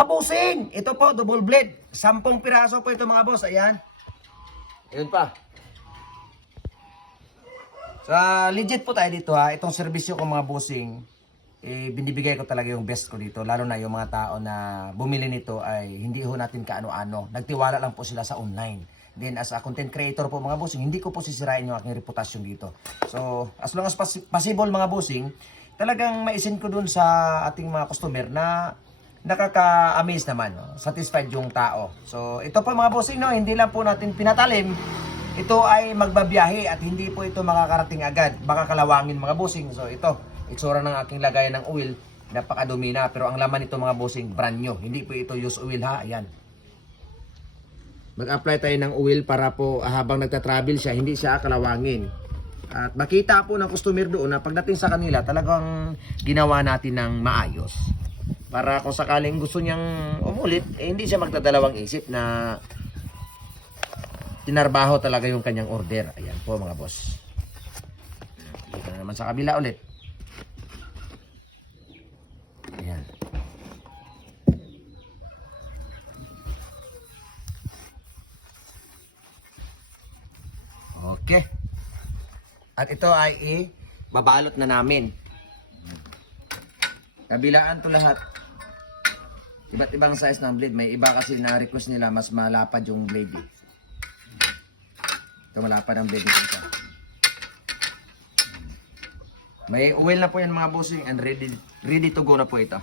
Busing! Ito po, double blade. 10 piraso po ito mga boss. Ayan. Ayun pa. Sa legit po tayo dito ha. Itong serbisyo ko mga busing, binibigay ko talaga yung best ko dito. Lalo na yung mga tao na bumili nito ay hindi ho natin kaano-ano. Nagtiwala lang po sila sa online. Then as a content creator po mga busing, hindi ko po sisirain yung aking reputasyon dito. So as long as possible mga busing, talagang maisin ko dun sa ating mga customer na nakaka-amaze naman, no? Satisfied yung tao. So ito po mga bossing, no, hindi lang po natin pinatalim. Ito ay magbabiyahe at hindi po ito makakarating agad. Baka kalawangin mga bossing. So ito, itsura ng aking lagayan ng oil, napakadumi na. Pero ang laman nito mga bossing, brand new. Hindi po ito used oil ha, ayan. Mag-apply tayo ng oil para po habang nagta-travel siya, hindi siya kalawangin. At makita po ng customer doon na pagdating sa kanila, talagang ginawa natin ng maayos. Para kung sakaling gusto niyang umulit, hindi siya magdadalawang isip na tinarbaho talaga yung kanyang order. Ayan po mga boss. Dito na naman sa kabila ulit. Ayan. Okay. At ito ay babalot na namin. Kabilaan to lahat. Iba't ibang size ng blade. May iba kasi na request nila mas malapad yung blade. Ito malapad ang blade dito. May oil na po yan mga bossing and ready to go na po ito.